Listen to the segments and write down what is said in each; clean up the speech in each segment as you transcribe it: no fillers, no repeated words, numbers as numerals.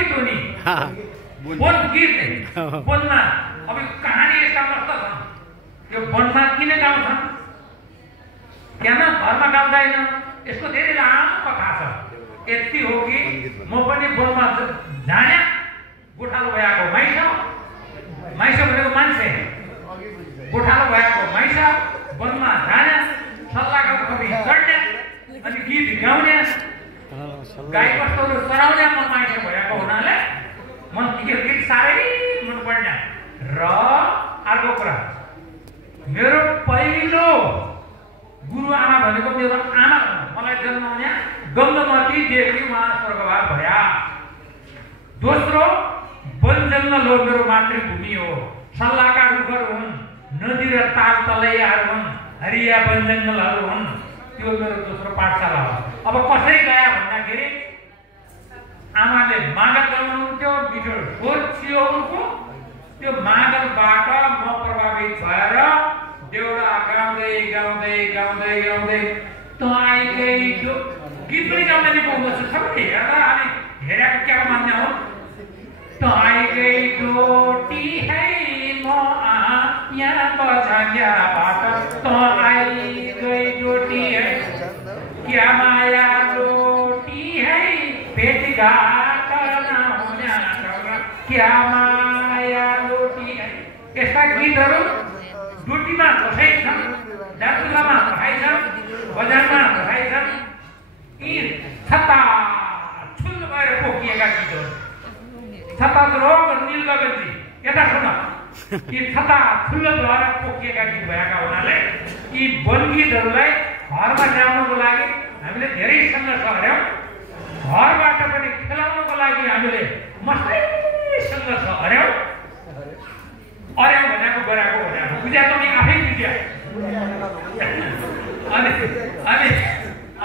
गीत हो नि वन गीत वनमा अब कहानी यस्ता मस्त छन् यो वनमा किन गाउँछन् किन घरमा गाउँदैन यसको धेरै लामो कथा छ यति हो कि म पनि वनमा जाने गोठालो भएको माइस भनेको मान्छे गोठालो भएको माइस वनमा जाने सल्लाहको कवि चढ्ने अनि गीत गाउने गाई बस्तुहरू चराउने म माइस भएको हुनाले मन यो गीत साह्रै मन पर्ने र अर्को कुरा मेरो पहिलो गुरु आमा भनेको मेरो आमा मलाई जन्माउने गङ्गमती देवी उहाँ स्वर्गवास भया दोस्रो वन जङ्गल हो मेरो मातृभूमि हो सल्लाहका रुखहरू हुन् नदी र ताल तलैयाहरू हुन् हरिया वन जङ्गलहरू हुन् त्यो मेरो दोस्रो पाठशाला हो अब कसरी गया भन्दाखेरि आमाले मागल गाउनुहुन्थ्यो मिठो स्वर थियो उनको त्यो मागलबाट म प्रभावित भएर देउरा गाउँदै गाउँदै गाउँदै गाउँदै त आइगई जो गीत पनि गाउँदै नि बोल्नु छ सबैले हेर्दा अनि हेरेको क्या मान्ने हो त आइगई डोटी है म यहाँ बजाङ्गाबाट त आइगई डोटी है क्या माया डोटी है भेटघाट नहुने क्या माया डोटी है यस्ता गीतहरू डोटीमा बसाइछन् दार्चुलामा बसाइछन् बजारमा बसाइछन् यी छत्ता छुल्ल भएर पोखिएका गीतहरू छत्ता रोग नीलगगनजी यता सुन यी छत्ता छुल्ल भएर पोखिएका गीत भएका हुनाले यी वन गीतहरूलाई घरमा ल्याउनको लागि हामीले धेरै सङ्घर्ष गर्यौँ घरबाट पनि खेलाउनको लागि हामीले मस्तै सङ्घर्ष गर्यौँ भनेको गराएको भनेको बुझ्या त आफै बुझ्या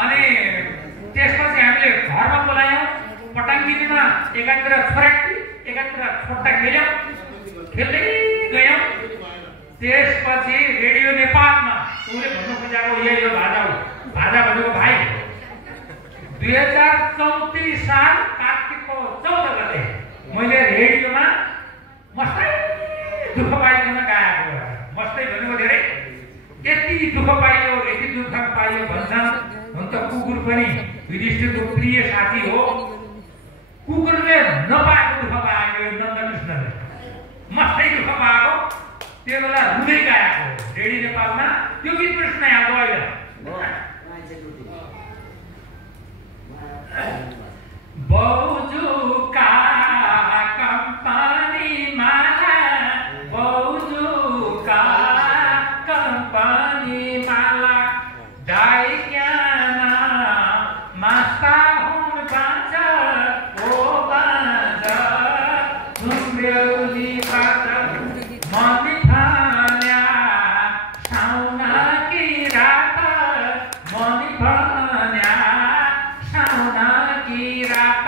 अनि त्यसपछि हामीले घरमा बोलायौँ पटाङ्गिनीमा एकातिर छोराटी एकातिर छोटा खेल्यौँ खेल्दै गयौँ त्यसपछि रेडियो नेपालमा उसले भन्नु खोजेको यही हो भाजा हो भाजा भनेको भाइ 2034 साल कार्तिकको 14 गते मैले रेडियोमा मस्तै दुःख पाइकन गाएको मस्तै भनेको धेरै यति दुःख पाइयो यति दुःख पाइयो भन्छन् हुन त कुकुर पनि युधिष्ठिरको प्रिय साथी हो कुकुरले नपाएको दुःख पाएको नन्दकृष्णले मस्तै दुःख पाएको त्यो बेला रुँदै गाएको रेडियो नेपालमा त्यो गीत पनि सुनाइहाल्छ अहिले बौजुका कम्पनी माला बौजुका कम्पनी माला दाइ ज्ञान मास्ता हुन बाँच ओ बाँच झुम्ब्यौली बाँच मनी भन्या साउना कि रात मनी भन्या साउना कि रात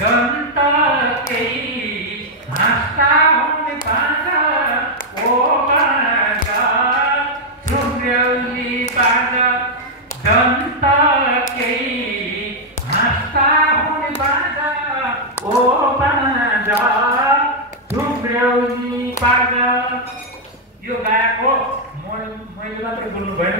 दन्त केही हाँस्ता हुने बाँच ओ बाँच झुम्ब्यौली बाँच दन्त केही हाँस्ता हुने बाँच ओ बाँच झुम्ब्यौली बाँच यो गाएको मैले मात्रै बोल्नु भएन।